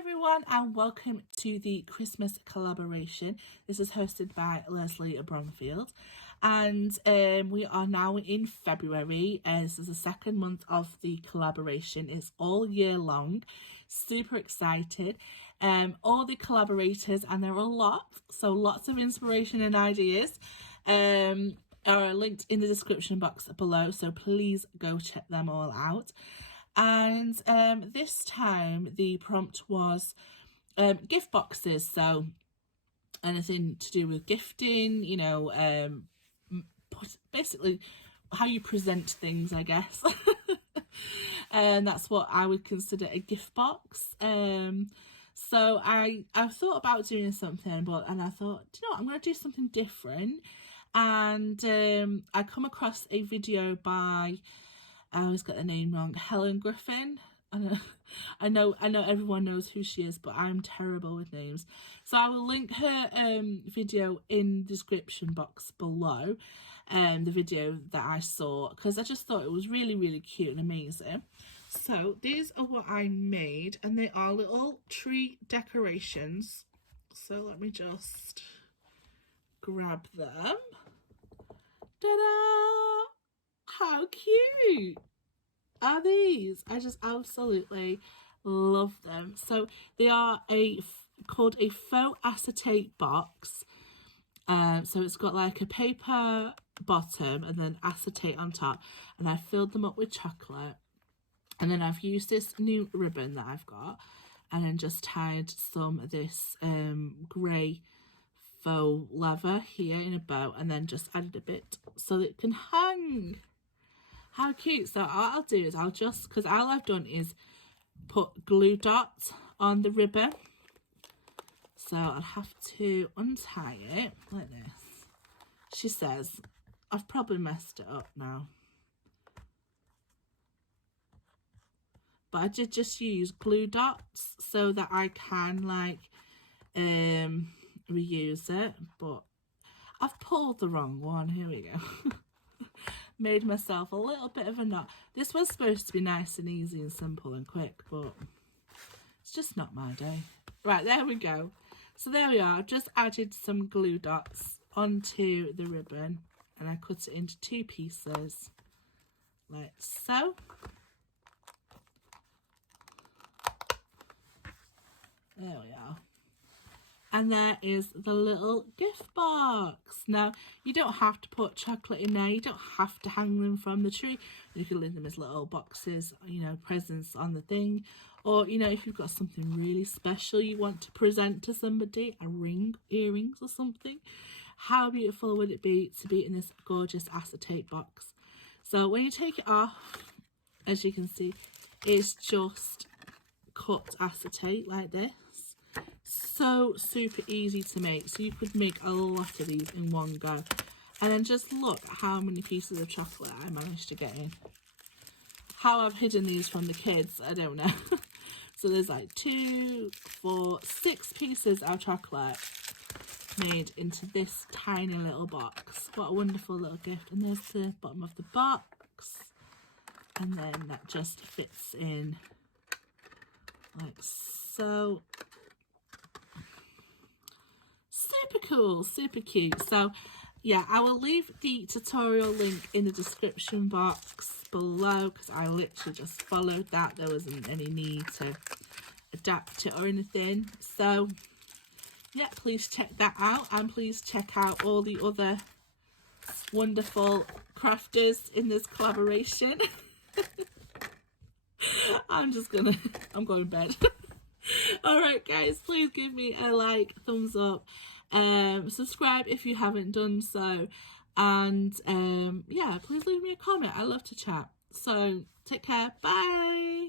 everyone, and welcome to the Christmas collaboration. This is hosted by Leslie Bromfield, and we are now in February. This is the second month of the collaboration. It's all year long. Super excited. All the collaborators, and there are a lot, so lots of inspiration and ideas, are linked in the description box below, so please go check them all out. And this time the prompt was gift boxes, so anything to do with gifting, you know, basically how you present things, I guess. And that's what I would consider a gift box. So I thought about doing something, and I thought, you know what, I'm going to do something different. And I come across a video by, I always get the name wrong, Helen Griffin. I know everyone knows who she is, but I'm terrible with names. So I will link her video in the description box below, the video that I saw, because I just thought it was really, really cute and amazing. So these are what I made, and they are little tree decorations. So let me just grab them. Ta-da! How cute are these? I just absolutely love them. So they are called a faux acetate box. So it's got like a paper bottom and then acetate on top, and I filled them up with chocolate, and then I've used this new ribbon that I've got, and then just tied some of this grey faux leather here in a bow, and then just added a bit so that it can hang. How cute. So what I'll do is because all I've done is put glue dots on the ribbon, so I'll have to untie it like this. She says I've probably messed it up now, but I did just use glue dots so that I can like reuse it, but I've pulled the wrong one. Here we go. Made myself a little bit of a knot. This was supposed to be nice and easy and simple and quick, but it's just not my day. Right, there we go. So there we are. I've just added some glue dots onto the ribbon, and I cut it into two pieces like so. There we are. And there is the little gift box. Now, you don't have to put chocolate in there. You don't have to hang them from the tree. You can leave them as little boxes, you know, presents on the thing. Or, you know, if you've got something really special you want to present to somebody, a ring, earrings or something, how beautiful would it be to be in this gorgeous acetate box? So when you take it off, as you can see, it's just cut acetate like this. So super easy to make, so you could make a lot of these in one go. And then just look at how many pieces of chocolate I managed to get in. How I've hidden these from the kids, I don't know. So there's like 2, 4, 6 pieces of chocolate made into this tiny little box. What a wonderful little gift. And there's the bottom of the box, and then that just fits in like so. Super cool, super cute. So yeah, I will leave the tutorial link in the description box below, because I literally just followed that. There wasn't any need to adapt it or anything. So yeah, please check that out, and please check out all the other wonderful crafters in this collaboration. I'm going to bed. Alright guys, please give me a like, thumbs up, subscribe if you haven't done so, and yeah, please leave me a comment. I love to chat. So take care, bye.